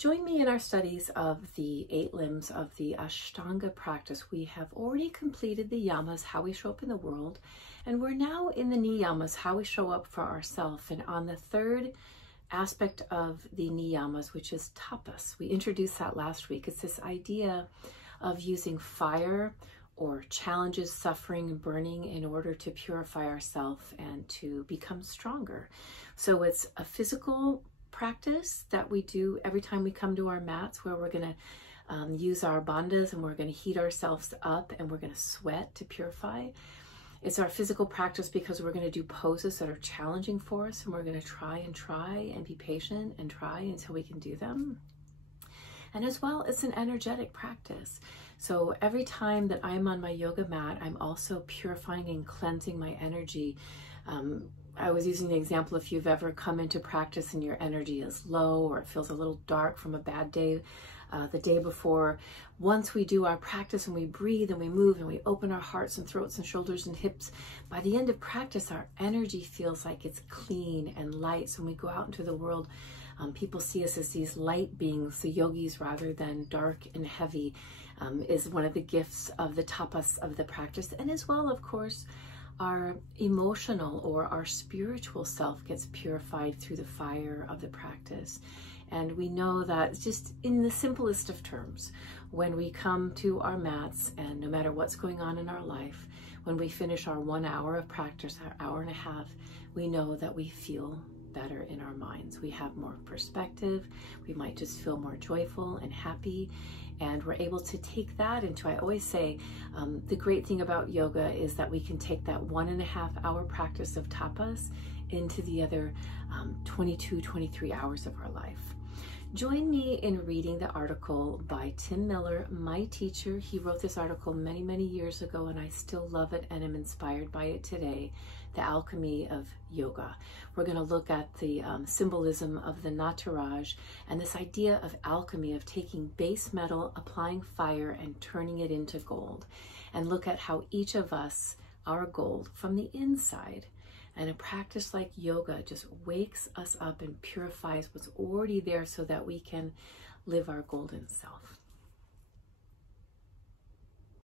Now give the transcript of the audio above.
Join me in our studies of the 8 limbs of the Ashtanga practice. We have already completed the yamas, how we show up in the world, and we're now in the niyamas, how we show up for ourselves. And on the third aspect of the niyamas, which is tapas, we introduced that last week. It's this idea of using fire or challenges, suffering, and burning in order to purify ourselves and to become stronger. So it's a physical practice that we do every time we come to our mats, where we're going to use our bandhas and we're going to heat ourselves up and we're going to sweat to purify. It's our physical practice because we're going to do poses that are challenging for us, and we're going to try and be patient and try until we can do them. And as well, it's an energetic practice. So every time that I'm on my yoga mat, I'm also purifying and cleansing my energy. I was using the example, if you've ever come into practice and your energy is low or it feels a little dark from a bad day, the day before, once we do our practice and we breathe and we move and we open our hearts and throats and shoulders and hips, by the end of practice, our energy feels like it's clean and light. So when we go out into the world, people see us as these light beings, the yogis, rather than dark and heavy, is one of the gifts of the tapas of the practice. And as well, of course, our emotional or our spiritual self gets purified through the fire of the practice. And we know that just in the simplest of terms, when we come to our mats, and no matter what's going on in our life, when we finish our 1 hour of practice, our hour and a half, we know that we feel better in our minds. We have more perspective. We might just feel more joyful and happy. And we're able to take that into, I always say, the great thing about yoga is that we can take that 1.5 hour practice of tapas into the other 22, 23 hours of our life. Join me in reading the article by Tim Miller, my teacher. He wrote this article many, many years ago, and I still love it and am inspired by it today. The Alchemy of Yoga. We're going to look at the symbolism of the Nataraj and this idea of alchemy, of taking base metal, applying fire, and turning it into gold. And look at how each of us are gold from the inside. And a practice like yoga just wakes us up and purifies what's already there so that we can live our golden self.